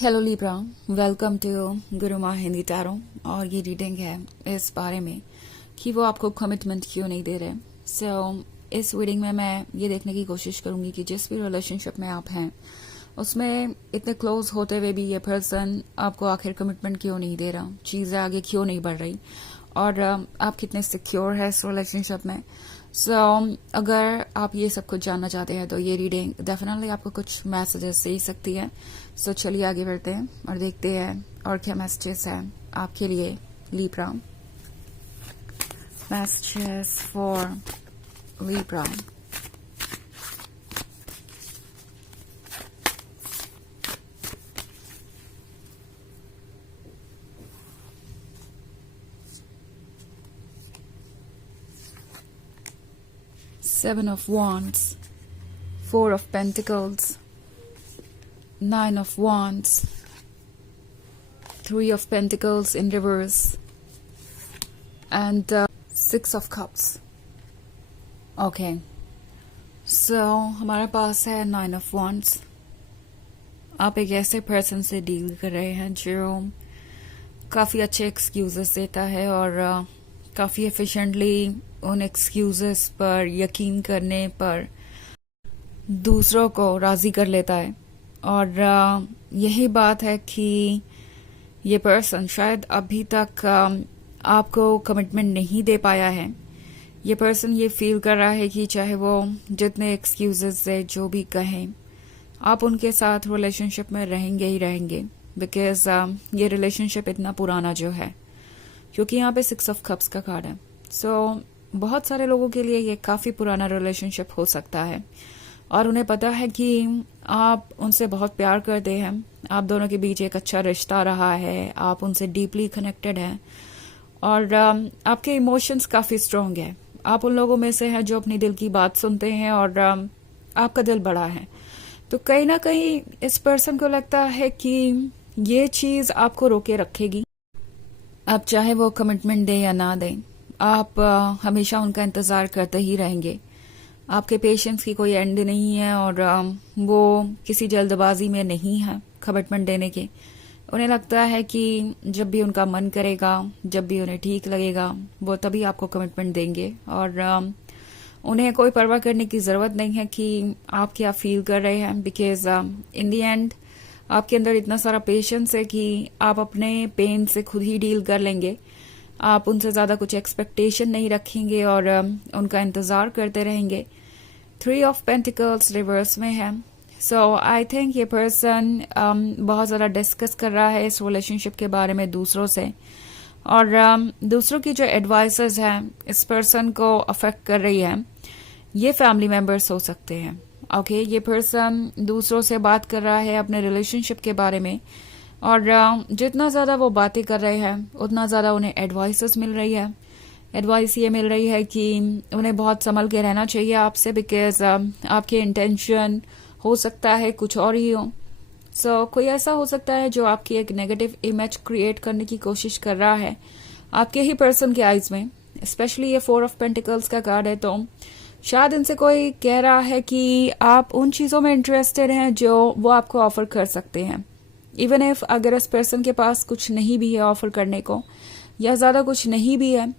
Hello Libra, welcome to गुरु माँ Hindi tarot. और ये रीडिंग है इस बारे में कि वो आपको कमिटमेंट क्यों नहीं दे रहे। इस रीडिंग में मैं ये देखने की कोशिश करूंगी कि जिस भी रिलेशनशिप में आप हैं उसमें इतने क्लोज होते हुए भी ये पर्सन आपको आखिर कमिटमेंट क्यों नहीं दे रहा, चीज़ें आगे क्यों नहीं बढ़ रही और आप कितने सिक्योर है इस रिलेशनशिप में। अगर आप ये सब कुछ जानना चाहते हैं तो ये रीडिंग डेफिनेटली आपको कुछ मैसेजेस दे सकती है। चलिए आगे बढ़ते हैं और देखते हैं और क्या मैसेजेस है आपके लिए Libra. Messages for Libra. Seven of Wands, Four of Pentacles, Nine of Wands, Three of Pentacles in reverse, and Six of Cups. Okay, so हमारे पास है Nine of Wands. आप एक ऐसे पर्सन से डील कर रहे हैं जो काफ़ी अच्छे एक्सक्यूजेस देता है और काफ़ी एफिशिएंटली उन एक्सक्यूजेस पर यकीन करने पर दूसरों को राज़ी कर लेता है। और यही बात है कि ये पर्सन शायद अभी तक आपको कमिटमेंट नहीं दे पाया है। ये पर्सन ये फील कर रहा है कि चाहे वो जितने एक्सक्यूजेस दे, जो भी कहें, आप उनके साथ रिलेशनशिप में रहेंगे ही रहेंगे, बिकॉज ये रिलेशनशिप इतना पुराना जो है, क्योंकि यहाँ पे सिक्स ऑफ कप्स का कार्ड है। बहुत सारे लोगों के लिए ये काफ़ी पुराना रिलेशनशिप हो सकता है और उन्हें पता है कि आप उनसे बहुत प्यार करते हैं, आप दोनों के बीच एक अच्छा रिश्ता रहा है, आप उनसे डीपली कनेक्टेड हैं और आपके इमोशंस काफ़ी स्ट्रॉन्ग है। आप उन लोगों में से हैं जो अपनी दिल की बात सुनते हैं और आपका दिल बड़ा है। तो कहीं ना कहीं इस पर्सन को लगता है कि ये चीज़ आपको रोके रखेगी। आप चाहे वो कमिटमेंट दें या ना दें, आप हमेशा उनका इंतज़ार करते ही रहेंगे। आपके पेशेंस की कोई एंड नहीं है और वो किसी जल्दबाजी में नहीं है कमिटमेंट देने के। उन्हें लगता है कि जब भी उनका मन करेगा, जब भी उन्हें ठीक लगेगा, वो तभी आपको कमिटमेंट देंगे और उन्हें कोई परवाह करने की ज़रूरत नहीं है कि आप क्या फील कर रहे हैं, बिकॉज इन दी एंड आपके अंदर इतना सारा पेशेंस है कि आप अपने पेन से खुद ही डील कर लेंगे। आप उनसे ज़्यादा कुछ एक्सपेक्टेशन नहीं रखेंगे और उनका इंतज़ार करते रहेंगे। थ्री ऑफ पेंटिकल्स रिवर्स में है। आई थिंक ये पर्सन बहुत ज़्यादा डिस्कस कर रहा है इस रिलेशनशिप के बारे में दूसरों से और दूसरों की जो एडवाइसेस हैं इस पर्सन को अफेक्ट कर रही है। ये फैमिली मेम्बर्स हो सकते हैं। ओके, ये पर्सन दूसरों से बात कर रहा है अपने रिलेशनशिप के बारे में और जितना ज़्यादा वो बातें कर रहे हैं उतना ज़्यादा उन्हें एडवाइसेस मिल रही है। एडवाइस ये मिल रही है कि उन्हें बहुत संभल के रहना चाहिए आपसे, बिकॉज आपके इंटेंशन हो सकता है कुछ और ही हो। कोई ऐसा हो सकता है जो आपकी एक नेगेटिव इमेज क्रिएट करने की कोशिश कर रहा है आपके ही पर्सन के आइज में। स्पेशली ये फोर ऑफ पेंटिकल्स का कार्ड है, तो शायद इनसे कोई कह रहा है कि आप उन चीज़ों में इंटरेस्टेड हैं जो वो आपको ऑफर कर सकते हैं। इवन इफ अगर इस पर्सन के पास कुछ नहीं भी है ऑफर करने को या ज़्यादा कुछ नहीं भी है,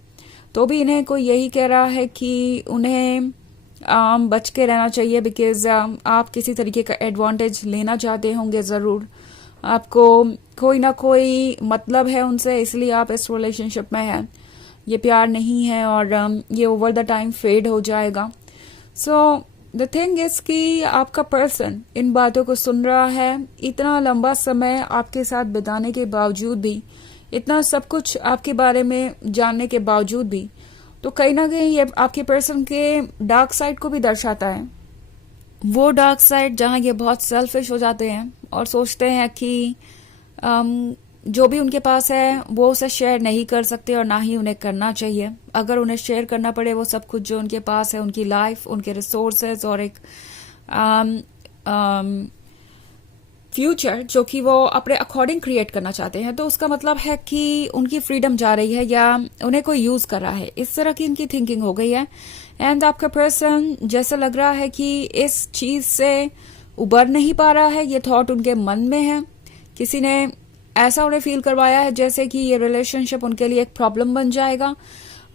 तो भी इन्हें कोई यही कह रहा है कि उन्हें बच के रहना चाहिए, बिकॉज आप किसी तरीके का एडवांटेज लेना चाहते होंगे ज़रूर। आपको कोई ना कोई मतलब है उनसे, इसलिए आप इस रिलेशनशिप में हैं। ये प्यार नहीं है और ये ओवर द टाइम फेड हो जाएगा। द थिंग इज कि आपका पर्सन इन बातों को सुन रहा है। इतना लंबा समय आपके साथ बिताने के बावजूद भी, इतना सब कुछ आपके बारे में जानने के बावजूद भी, तो कहीं ना कहीं ये आपके पर्सन के डार्क साइड को भी दर्शाता है। वो डार्क साइड जहाँ ये बहुत सेल्फिश हो जाते हैं और सोचते हैं कि जो भी उनके पास है वो उसे शेयर नहीं कर सकते और ना ही उन्हें करना चाहिए। अगर उन्हें शेयर करना पड़े वो सब कुछ जो उनके पास है, उनकी लाइफ, उनके रिसोर्सेज और एक फ्यूचर जो कि वो अपने अकॉर्डिंग क्रिएट करना चाहते हैं, तो उसका मतलब है कि उनकी फ्रीडम जा रही है या उन्हें कोई यूज कर रहा है। इस तरह की इनकी थिंकिंग हो गई है। एंड आपका पर्सन जैसा लग रहा है कि इस चीज से उबर नहीं पा रहा है। ये थॉट उनके मन में है किसी ने ऐसा उन्हें फील करवाया है जैसे कि ये रिलेशनशिप उनके लिए एक प्रॉब्लम बन जाएगा।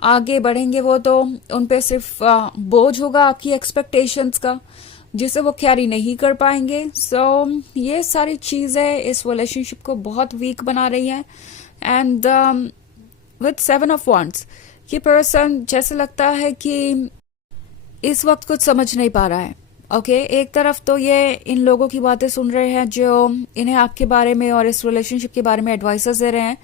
आगे बढ़ेंगे वो तो उन पे सिर्फ बोझ होगा आपकी एक्सपेक्टेशंस का, जिसे वो कैरी नहीं कर पाएंगे। ये सारी चीजें इस रिलेशनशिप को बहुत वीक बना रही है। एंड विद 7 ऑफ वांड्स, ये पर्सन जैसे लगता है कि इस वक्त कुछ समझ नहीं पा रहा है। ओके, एक तरफ तो ये इन लोगों की बातें सुन रहे हैं जो इन्हें आपके बारे में और इस रिलेशनशिप के बारे में एडवाइसेस दे रहे हैं,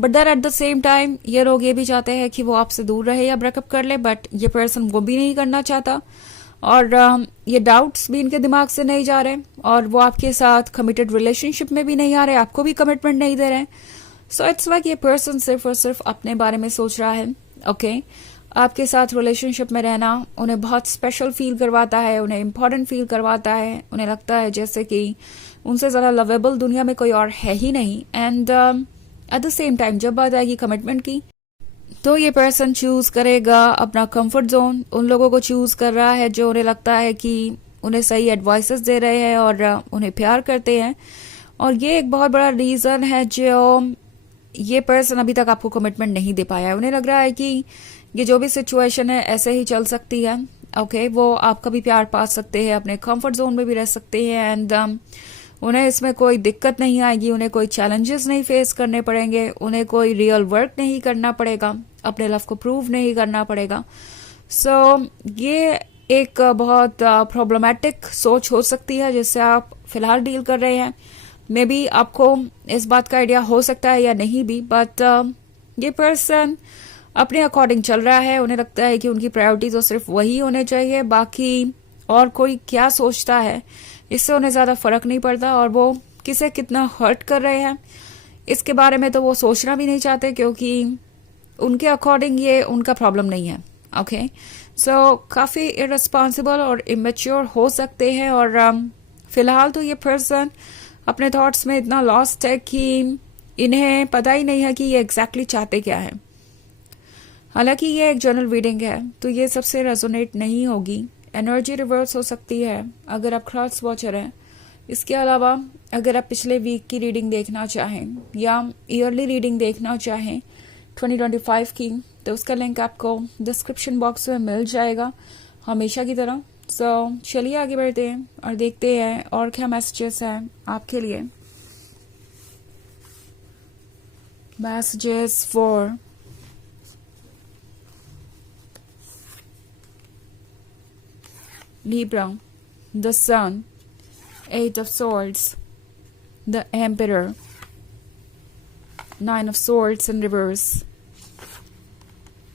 but then at the same time ये लोग ये भी चाहते हैं कि वो आपसे दूर रहे या ब्रेकअप कर ले, बट ये पर्सन वो भी नहीं करना चाहता। और ये डाउट्स भी इनके दिमाग से नहीं जा रहे और वो आपके साथ कमिटेड रिलेशनशिप में भी नहीं आ रहे, आपको भी कमिटमेंट नहीं दे रहे। सो इट्स लाइक ये पर्सन सिर्फ और सिर्फ अपने बारे में सोच रहा है। ओके, आपके साथ रिलेशनशिप में रहना उन्हें बहुत स्पेशल फील करवाता है, उन्हें इम्पोर्टेंट फील करवाता है। उन्हें लगता है जैसे कि उनसे ज़्यादा लवेबल दुनिया में कोई और है ही नहीं। And eight the same time जब बात आएगी कमिटमेंट की, तो ये पर्सन चूज करेगा अपना कंफर्ट जोन। उन लोगों को चूज कर रहा है जो उन्हें लगता है कि उन्हें सही एडवाइसेस दे रहे हैं और उन्हें प्यार करते हैं। और ये एक बहुत बड़ा रीजन है जो ये पर्सन अभी तक आपको कमिटमेंट नहीं दे पाया है। उन्हें लग रहा है कि ये जो भी सिचुएशन है ऐसे ही चल सकती है। ओके, वो आपका भी प्यार पा सकते हैं, अपने कंफर्ट जोन में भी रह सकते हैं एंड उन्हें इसमें कोई दिक्कत नहीं आएगी, उन्हें कोई चैलेंजेस नहीं फेस करने पड़ेंगे, उन्हें कोई रियल वर्क नहीं करना पड़ेगा, अपने लव को प्रूव नहीं करना पड़ेगा। ये एक बहुत प्रॉब्लमेटिक सोच हो सकती है जिससे आप फिलहाल डील कर रहे हैं। मे बी आपको इस बात का आइडिया हो सकता है या नहीं भी, बट ये पर्सन अपने अकॉर्डिंग चल रहा है। उन्हें लगता है कि उनकी प्रायोरिटी तो सिर्फ वही होने चाहिए, बाकी और कोई क्या सोचता है इससे उन्हें ज्यादा फर्क नहीं पड़ता। और वो किसे कितना हर्ट कर रहे हैं इसके बारे में तो वो सोचना भी नहीं चाहते, क्योंकि उनके अकॉर्डिंग ये उनका प्रॉब्लम नहीं है। ओके, काफी इररिस्पॉन्सिबल और इमेच्योर हो सकते हैं। और फिलहाल तो ये पर्सन अपने थॉट्स में इतना लॉस्ट है कि इन्हें पता ही नहीं है कि ये एग्जैक्टली चाहते क्या है। हालांकि ये एक जनरल रीडिंग है तो ये सबसे रेजोनेट नहीं होगी, एनर्जी रिवर्स हो सकती है अगर आप क्रॉस वॉचर हैं। इसके अलावा अगर आप पिछले वीक की रीडिंग देखना चाहें या ईयरली रीडिंग देखना चाहें 2025 की, तो उसका लिंक आपको डिस्क्रिप्शन बॉक्स में मिल जाएगा हमेशा की तरह। चलिए आगे बढ़ते हैं और देखते हैं और क्या मैसेजेस हैं आपके लिए। Messages for Libra, the Sun, 8 of Swords, the Emperor, 9 of Swords in reverse,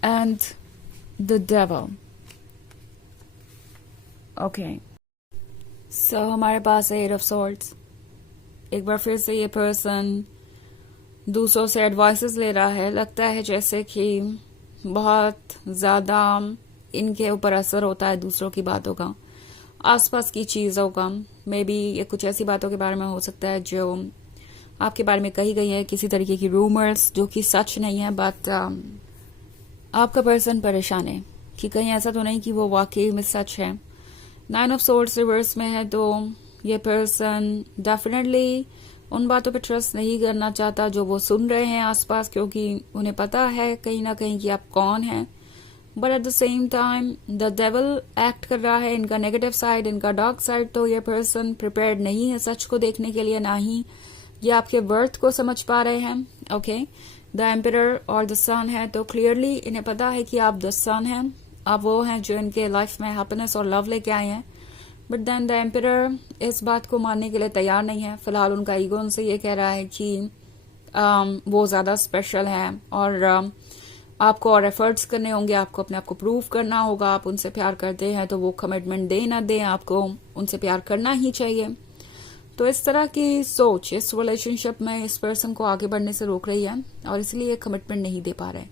and the Devil. Okay. So हमारे पास है 8 of Swords। एक बार फिर से ये पर्सन दूसरों से एडवाइसेस ले रहा है। लगता है जैसे कि बहुत ज्यादा इनके ऊपर असर होता है दूसरों की बातों का, आसपास की चीजों का। मे बी ये कुछ ऐसी बातों के बारे में हो सकता है जो आपके बारे में कही गई है, किसी तरीके की रूमर्स जो कि सच नहीं है, बट आपका पर्सन परेशान है कि कहीं ऐसा तो नहीं कि वो वाकई में सच है। 9 ऑफ सोर्ड्स रिवर्स में है तो ये पर्सन डेफिनेटली उन बातों पे ट्रस्ट नहीं करना चाहता जो वो सुन रहे हैं आसपास, क्योंकि उन्हें पता है कहीं ना कहीं कि आप कौन हैं। But at the same time the devil act कर रहा है, इनका नेगेटिव साइड, इनका डार्क साइड। तो ये पर्सन प्रिपेयर्ड नहीं है सच को देखने के लिए, ना ही ये आपके वर्थ को समझ पा रहे हैं। ओके, द एम्परर और द सन है तो क्लियरली इन्हें पता है कि आप द सन हैं, आप वो हैं जो इनके लाइफ में हैप्पीनेस और लव लेके आए हैं। बट देन द एम्परर इस बात को मानने के लिए तैयार नहीं है। फिलहाल उनका ईगो उनसे ये कह रहा है कि वो ज्यादा स्पेशल है और आपको और एफर्ट्स करने होंगे, आपको अपने आप को प्रूव करना होगा। आप उनसे प्यार करते हैं तो वो कमिटमेंट दे ना दे, आपको उनसे प्यार करना ही चाहिए। तो इस तरह की सोच इस रिलेशनशिप में इस पर्सन को आगे बढ़ने से रोक रही है और इसलिए कमिटमेंट नहीं दे पा रहे।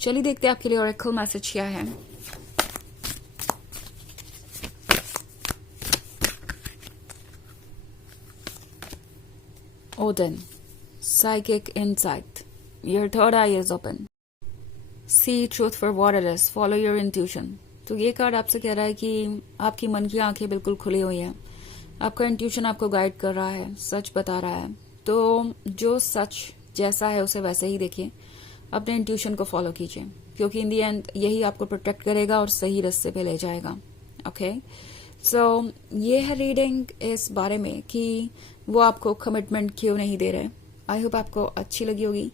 चलिए देखते हैं आपके लिए ऑरेकल मैसेज क्या है। Odean, psychic insight. Your third eye is open. See truth for what it is. Follow your intuition. तो ये कार्ड आपसे कह रहा है कि आपकी मन की आंखें बिल्कुल खुली हुई हैं, आपका इंट्यूशन आपको गाइड कर रहा है, सच बता रहा है। तो जो सच जैसा है उसे वैसे ही देखिए, अपने इंट्यूशन को फॉलो कीजिए, क्योंकि इन दी एंड यही आपको प्रोटेक्ट करेगा और सही रास्ते पे ले जाएगा। ओके, सो ये है रीडिंग इस बारे में कि वो आपको कमिटमेंट क्यों नहीं दे रहे। आई होप आपको अच्छी लगी होगी।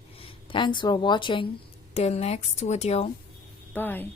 Thanks for watching, till next video, bye.